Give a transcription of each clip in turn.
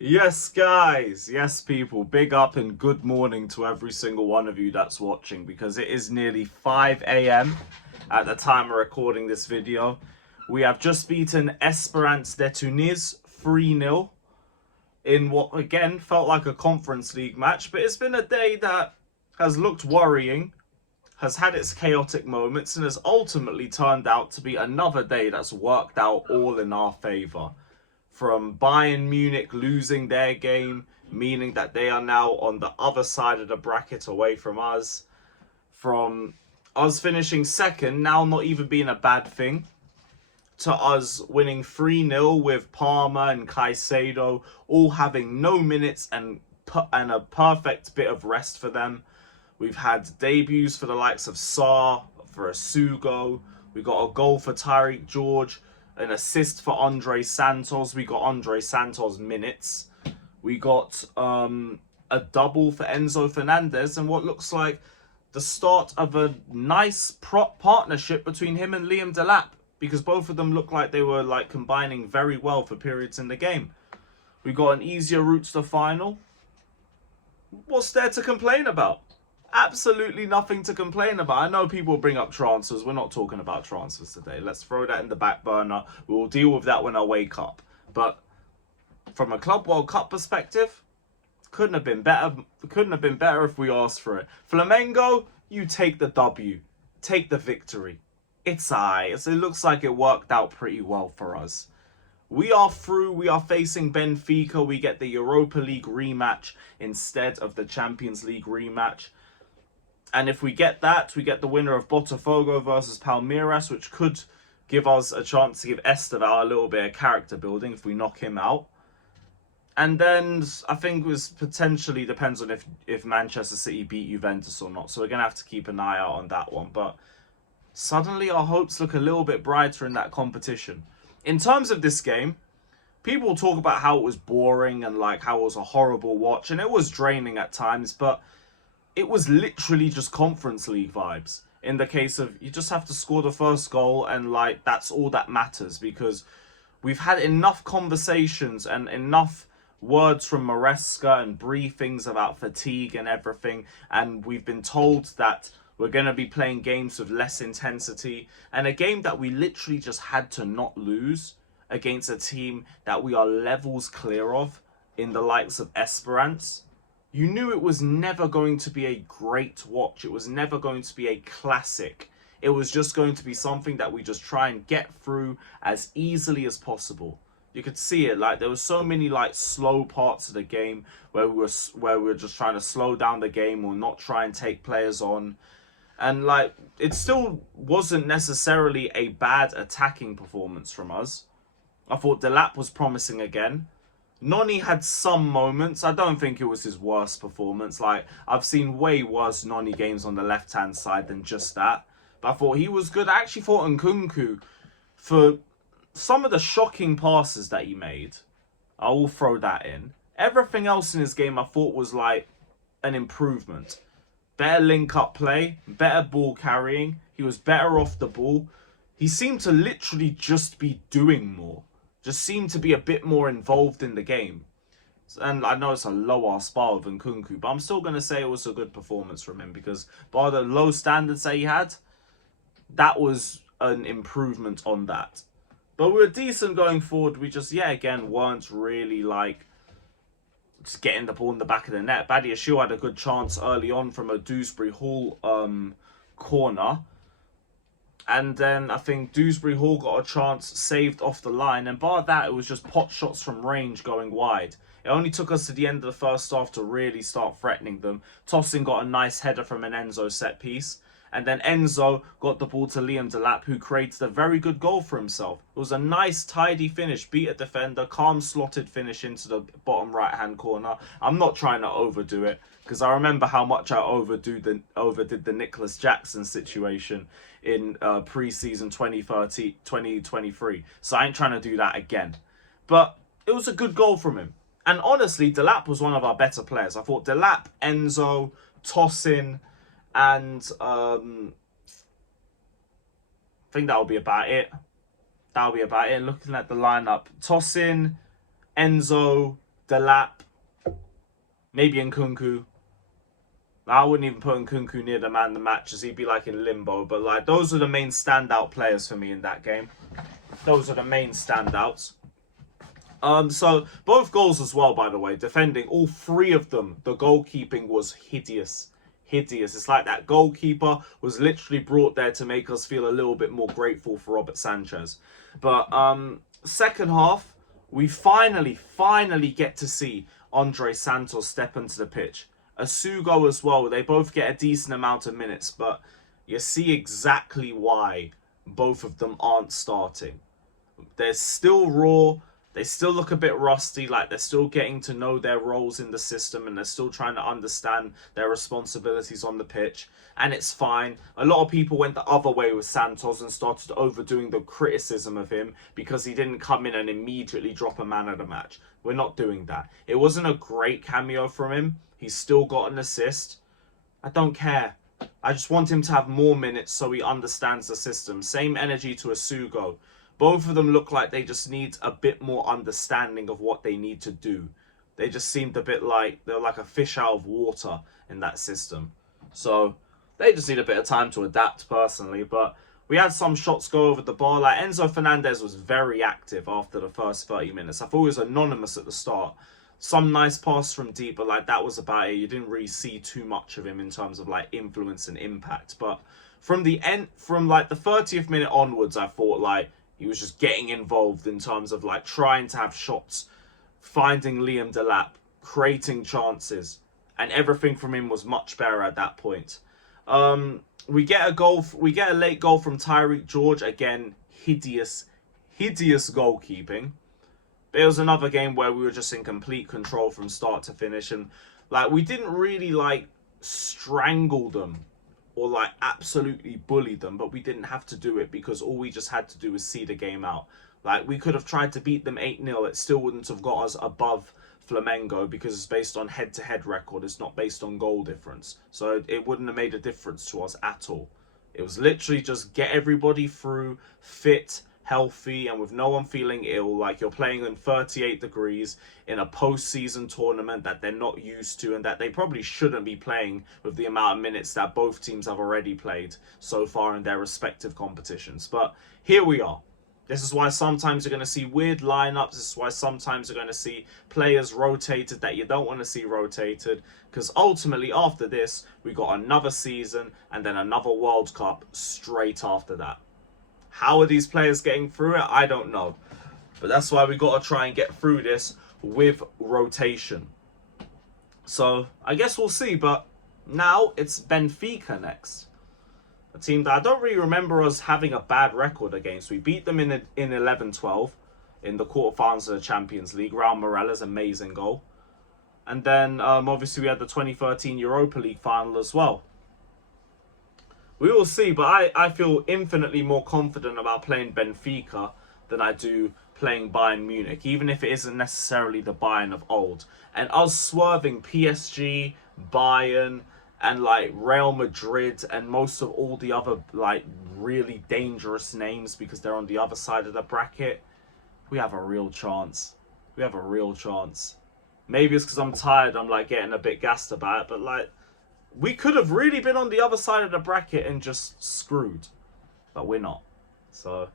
Yes, guys. Yes, people. Big up and good morning to every single one of you that's watching because it is nearly 5 a.m. at the time of recording this video. We have just beaten Esperance de Tunis 3-0 in what, again, felt like a Conference League match. But it's been a day that has looked worrying, has had its chaotic moments, and has ultimately turned out to be another day that's worked out all in our favour. From Bayern Munich losing their game, meaning that they are now on the other side of the bracket away from us. From us finishing second, now not even being a bad thing, to us winning 3-0 with Parma and Caicedo all having no minutes and a perfect bit of rest for them. We've had debuts for the likes of Sarr, for Asugo. We got a goal for Tyreek George, an assist for Andre Santos. We got Andre Santos minutes. We got a double for Enzo Fernandez, and what looks like the start of a nice partnership between him and Liam Delap, because both of them look like they were like combining very well for periods in the game. We got an easier route to the final. What's there to complain about? Absolutely nothing to complain about. I know people bring up transfers. We're not talking about transfers today. Let's throw that in the back burner. We'll deal with that when I wake up. But from a Club World Cup perspective, couldn't have been better. Couldn't have been better if we asked for it. Flamengo, you take the W. Take the victory. It's alright. It looks like it worked out pretty well for us. We are through. We are facing Benfica. We get the Europa League rematch instead of the Champions League rematch. And if we get that, we get the winner of Botafogo versus Palmeiras, which could give us a chance to give Esteval a little bit of character building if we knock him out. And then I think it was potentially depends on if Manchester City beat Juventus or not. So we're going to have to keep an eye out on that one. But suddenly our hopes look a little bit brighter in that competition. In terms of this game, people talk about how it was boring and like how it was a horrible watch. And it was draining at times, but it was literally just Conference League vibes. In the case of you just have to score the first goal and like that's all that matters, because we've had enough conversations and enough words from Maresca and briefings about fatigue and everything, and we've been told that we're going to be playing games with less intensity, and a game that we literally just had to not lose against a team that we are levels clear of in the likes of Esperance. You knew it was never going to be a great watch. It was never going to be a classic. It was just going to be something that we just try and get through as easily as possible. You could see it, like there were so many like slow parts of the game where we were just trying to slow down the game or not try and take players on. And like it still wasn't necessarily a bad attacking performance from us. I thought Delap was promising again. Noni had some moments. I don't think it was his worst performance. Like, I've seen way worse Noni games on the left-hand side than just that. But I thought he was good. I actually thought Nkunku, for some of the shocking passes that he made, I will throw that in. Everything else in his game I thought was like an improvement. Better link-up play, better ball carrying. He was better off the ball. He seemed to literally just be doing more. Just seemed to be a bit more involved in the game. And I know it's a low-ass bar of Nkunku, but I'm still going to say it was a good performance from him, because by the low standards that he had, that was an improvement on that. But we were decent going forward. We just, again, weren't really like just getting the ball in the back of the net. Badiashile had a good chance early on from a Dewsbury Hall corner. And then I think Dewsbury Hall got a chance saved off the line. And bar that, it was just pot shots from range going wide. It only took us to the end of the first half to really start threatening them. Tosin got a nice header from an Enzo set piece. And then Enzo got the ball to Liam Delap, who created a very good goal for himself. It was a nice, tidy finish. Beat a defender, calm slotted finish into the bottom right-hand corner. I'm not trying to overdo it, because I remember how much I overdid the Nicholas Jackson situation in pre-season 2023. So I ain't trying to do that again. But it was a good goal from him. And honestly, Delap was one of our better players. I thought Delap, Enzo, Tosin, and I think that'll be about it. Looking at the lineup, Tosin, Enzo, Delap, maybe Nkunku. I wouldn't even put Nkunku near the man of the match as he'd be like in limbo. But like those are the main standout players for me in that game. Those are the main standouts. So both goals as well, by the way, defending, all three of them, the goalkeeping was hideous. Hideous. It's like that goalkeeper was literally brought there to make us feel a little bit more grateful for Robert Sanchez. But second half, we finally get to see Andre Santos step into the pitch. Asugo as well. They both get a decent amount of minutes, but you see exactly why both of them aren't starting. They're still raw. They still look a bit rusty, like they're still getting to know their roles in the system and they're still trying to understand their responsibilities on the pitch. And it's fine. A lot of people went the other way with Santos and started overdoing the criticism of him because he didn't come in and immediately drop a man of the match. We're not doing that. It wasn't a great cameo from him. He's still got an assist. I don't care. I just want him to have more minutes so he understands the system. Same energy to Asugo. Both of them look like they just need a bit more understanding of what they need to do. They just seemed a bit like they're like a fish out of water in that system. So they just need a bit of time to adapt personally. But we had some shots go over the bar. Like Enzo Fernandez was very active after the first 30 minutes. I thought he was anonymous at the start. Some nice pass from deep, but like that was about it. You didn't really see too much of him in terms of like influence and impact. But from the end, from like the 30th minute onwards, I thought like he was just getting involved in terms of like trying to have shots, finding Liam Delap, creating chances, and everything from him was much better at that point. We get a late goal from Tyreek George. Again, hideous goalkeeping. But it was another game where we were just in complete control from start to finish, and like we didn't really like strangle them or like absolutely bully them, but we didn't have to do it because all we just had to do was see the game out. Like we could have tried to beat them 8-0, it still wouldn't have got us above Flamengo because it's based on head-to-head record, it's not based on goal difference. So it wouldn't have made a difference to us at all. It was literally just get everybody through, fit, healthy, and with no one feeling ill, like you're playing in 38 degrees in a post-season tournament that they're not used to and that they probably shouldn't be playing with the amount of minutes that both teams have already played so far in their respective competitions. But here we are. This is why sometimes you're going to see weird lineups. This is why sometimes you're going to see players rotated that you don't want to see rotated. Because ultimately, after this, we got another season and then another World Cup straight after that. How are these players getting through it? I don't know. But that's why we got to try and get through this with rotation. So, I guess we'll see. But now it's Benfica next. A team that I don't really remember us having a bad record against. We beat them in 11-12 in the quarterfinals of the Champions League. Raul Morella's amazing goal. And then, obviously, we had the 2013 Europa League final as well. We will see, but I feel infinitely more confident about playing Benfica than I do playing Bayern Munich, even if it isn't necessarily the Bayern of old. And us swerving PSG, Bayern, and like Real Madrid, and most of all the other like really dangerous names because they're on the other side of the bracket, we have a real chance. We have a real chance. Maybe it's because I'm tired, I'm like getting a bit gassed about it, but like, we could have really been on the other side of the bracket and just screwed. But we're not. So,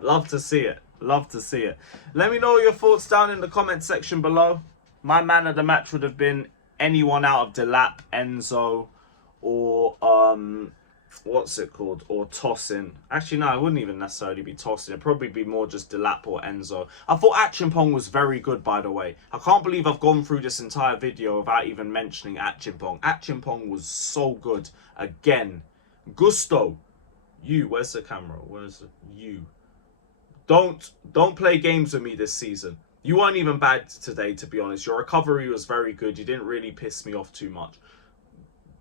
love to see it. Love to see it. Let me know your thoughts down in the comment section below. My man of the match would have been anyone out of Delap, Enzo, or what's it called? Or Tosin. Actually, no, it wouldn't even necessarily be Tosin. It'd probably be more just Delap or Enzo. I thought Achimpong was very good, by the way. I can't believe I've gone through this entire video without even mentioning Achimpong. Achimpong was so good. Again, Gusto. You, where's the camera? Where's the, you? Don't play games with me this season. You weren't even bad today, to be honest. Your recovery was very good. You didn't really piss me off too much.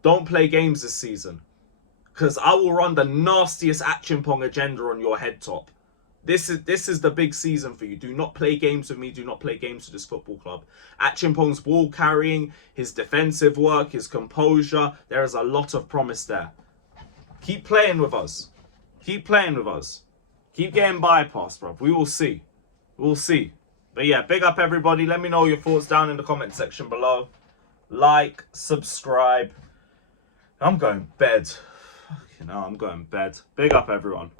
Don't play games this season. Because I will run the nastiest Achimpong agenda on your head top. This is the big season for you. Do not play games with me. Do not play games with this football club. Achimpong's ball carrying, his defensive work, his composure. There is a lot of promise there. Keep playing with us. Keep playing with us. Keep getting bypassed, bro. We will see. We'll see. But yeah, big up everybody. Let me know your thoughts down in the comment section below. Like, subscribe. I'm going bed. Fucking hell, I'm going bed. Big up everyone.